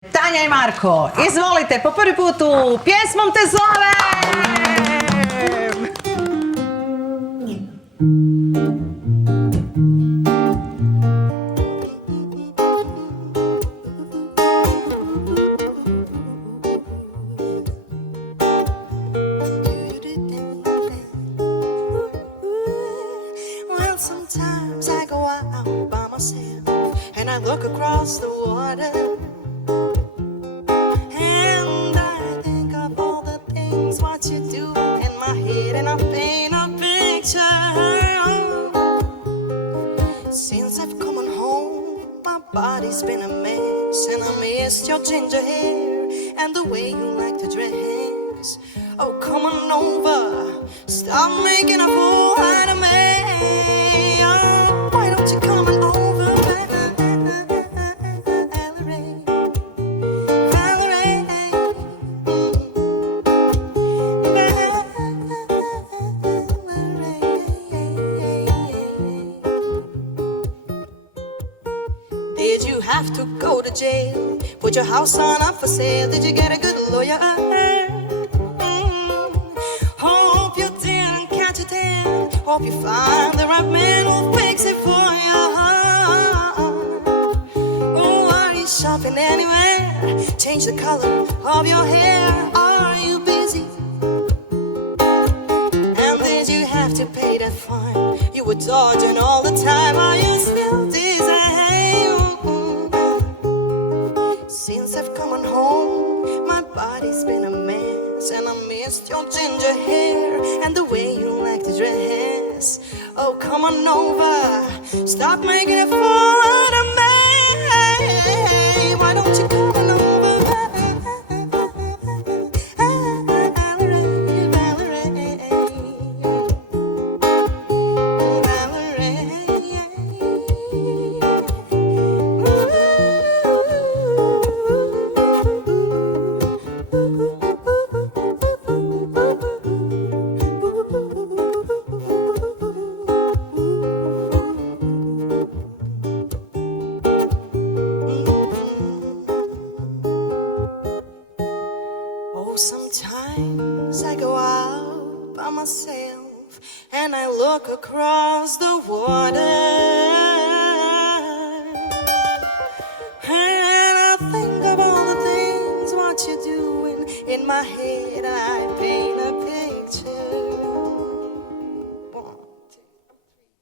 Tanja i Marko, izvolite, po prvi put u Pjesmom te zovem! Well, sometimes I go out by myself and I look across the water. And I think of all the things what you do in my head and I paint a picture. Since I've come on home, my body's been a mess and I missed your ginger hair and the way you like to dress. Oh, come on over, stop making a fool out of me. Oh, why don't you come on over, Valerie? Valerie, Did you have to go to jail? Put your house on up for sale? Did you get a good lawyer? Hope you didn't catch a tail. Hope you find the right man who'll fix it for you. Oh, are you shopping anywhere? Change the color of your hair. Are you busy? And did you have to pay that fine? You were dodging all the time. Are you still dizzy? Since I've come on home, my body's been a mess and I missed your ginger hair and the way you like to dress. Oh, come on over, stop making a fool out of me. Why don't you come on over, Valerie, Valerie, Oh, sometimes I go out by myself and I look across the water and I think of all the things what you're doing in my head. I paint a picture. 1, 2, 3.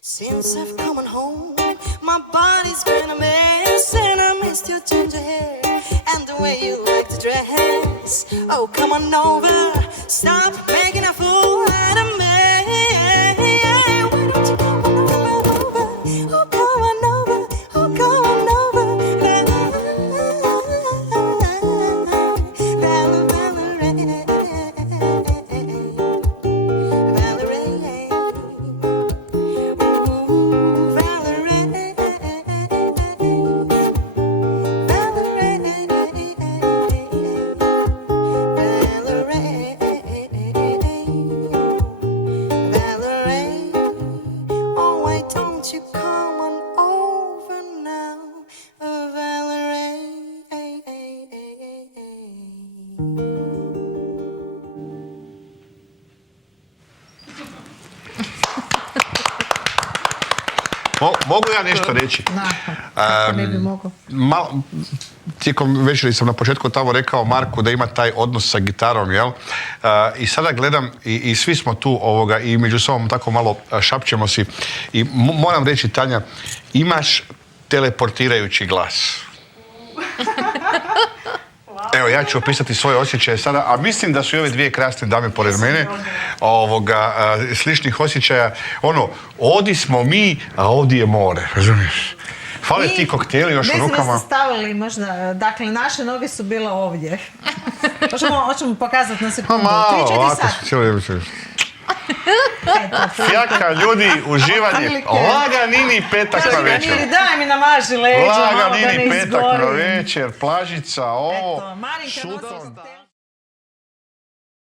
Since I've come on home, my body's been a mess and I missed your ginger hair and the way you like to dress. Oh, come on over, stop making a fool out of me. Why don't you come on over? Oh, come on over, oh, come on over. Mogu ja nešto reći? Ne bi mogao. Tijekom večeri sam na početku tamo rekao Marku da ima taj odnos sa gitarom, jel? I sada gledam i svi smo tu i među sobom tako malo šapćemo si. I moram reći, Tanja, imaš teleportirajući glas. Evo, ja ću opisati svoje osjećaje sada, a mislim da su i ove dvije krasne dame pored mene sličnih osjećaja. Odi smo mi, a ovdje je more, razumiješ? Fale ti kokteli još u rukama. Mislim da ste stavili možda, dakle, naše noge su bile ovdje. Hoćemo pokazati na sekundu. Malo, ovako su cijelo vrijeme. Fjaka, ljudi, uživanje. Laganini petak na večer. Daj mi namaži leđa, malo da ne izgorim. Laganini petak na večer, plažica, ovo. Eto, Marinka nosi